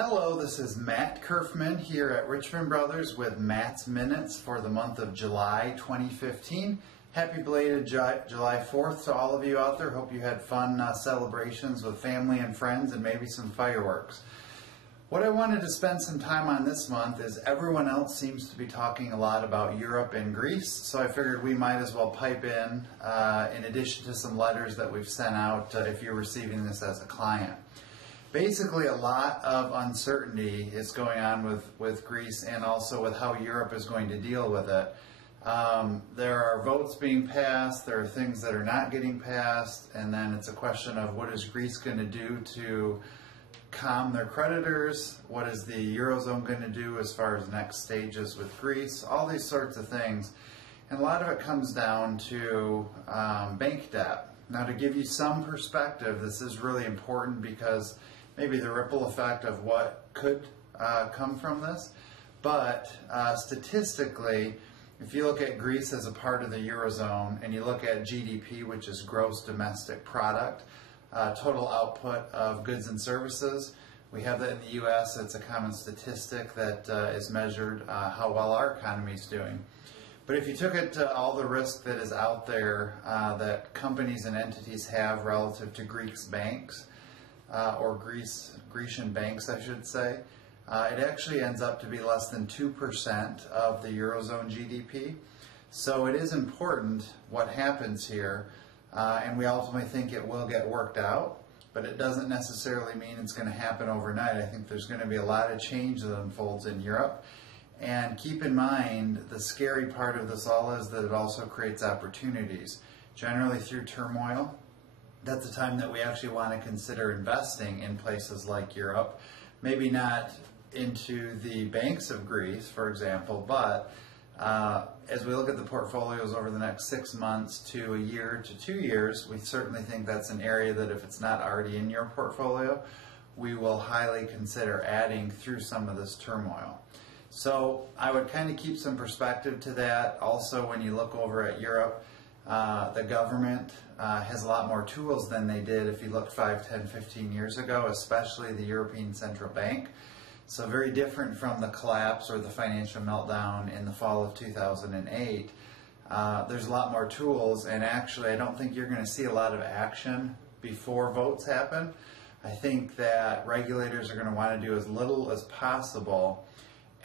Hello, this is Matt Curfman here at Richmond Brothers with Matt's Minutes for the month of July 2015. Happy belated July 4th to all of you out there. Hope you had fun celebrations with family and friends and maybe some fireworks. What I wanted to spend some time on this month is everyone else seems to be talking a lot about Europe and Greece, so I figured we might as well pipe in addition to some letters that we've sent out if you're receiving this as a client. Basically, a lot of uncertainty is going on with Greece and also with how Europe is going to deal with it. There are votes being passed, there are things that are not getting passed, and then it's a question of what is Greece going to do to calm their creditors, what is the Eurozone going to do as far as next stages with Greece, all these sorts of things. And a lot of it comes down to bank debt. Now, to give you some perspective, this is really important because maybe the ripple effect of what could come from this, but statistically, if you look at Greece as a part of the Eurozone and you look at GDP, which is gross domestic product, total output of goods and services, we have that in the U.S. It's a common statistic that is measured how well our economy is doing. But if you took it to all the risk that is out there that companies and entities have relative to Greek banks, or Grecian banks, I should say, it actually ends up to be less than 2% of the Eurozone GDP. So it is important what happens here, and we ultimately think it will get worked out, but it doesn't necessarily mean it's going to happen overnight. I think there's going to be a lot of change that unfolds in Europe. And keep in mind, the scary part of this all is that it also creates opportunities. Generally through turmoil, that's a time that we actually want to consider investing in places like Europe. Maybe not into the banks of Greece, for example, but as we look at the portfolios over the next 6 months to a year to 2 years, we certainly think that's an area that if it's not already in your portfolio, we will highly consider adding through some of this turmoil. So I would kind of keep some perspective to that. Also, when you look over at Europe, the government has a lot more tools than they did if you look 5, 10, 15 years ago, especially the European Central Bank. So very different from the collapse or the financial meltdown in the fall of 2008. There's a lot more tools, and actually I don't think you're going to see a lot of action before votes happen. I think that regulators are going to want to do as little as possible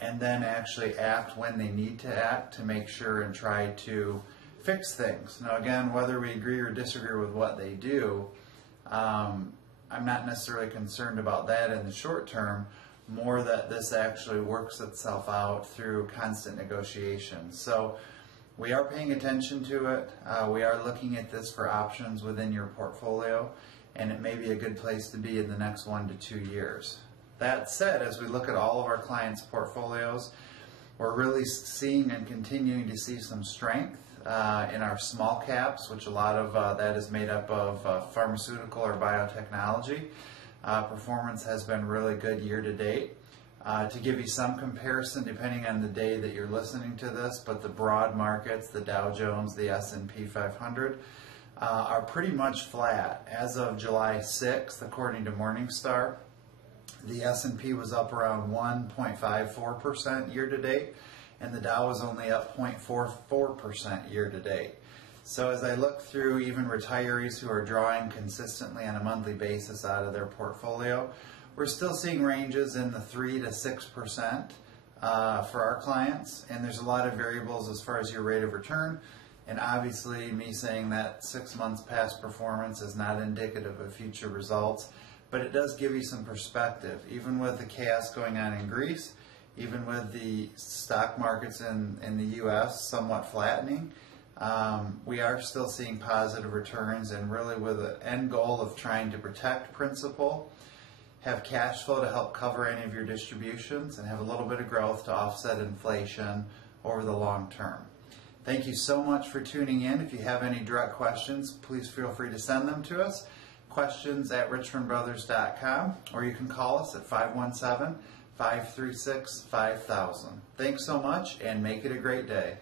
and then actually act when they need to act to make sure and try to fix things. Now again, whether we agree or disagree with what they do, I'm not necessarily concerned about that in the short term, more that this actually works itself out through constant negotiations. So we are paying attention to it. We are looking at this for options within your portfolio, and it may be a good place to be in the next 1 to 2 years. That said, as we look at all of our clients' portfolios, we're really seeing and continuing to see some strength in our small caps, which a lot of that is made up of pharmaceutical or biotechnology. Performance has been really good year to date. To give you some comparison, depending on the day that you're listening to this, but the broad markets, the Dow Jones, the S&P 500, are pretty much flat. As of July 6th, according to Morningstar, the S&P was up around 1.54% year to date, and the Dow was only up 0.44% year to date. So as I look through even retirees who are drawing consistently on a monthly basis out of their portfolio, we're still seeing ranges in the 3 to 6% for our clients, and there's a lot of variables as far as your rate of return. And obviously, me saying that 6 months past performance is not indicative of future results, but it does give you some perspective. Even with the chaos going on in Greece, even with the stock markets in the U.S. somewhat flattening, we are still seeing positive returns, and really with an end goal of trying to protect principal, have cash flow to help cover any of your distributions, and have a little bit of growth to offset inflation over the long term. Thank you so much for tuning in. If you have any direct questions, please feel free to send them to us. questions@richmondbrothers.com, or you can call us at 517-536-5000. Thanks so much, and make it a great day.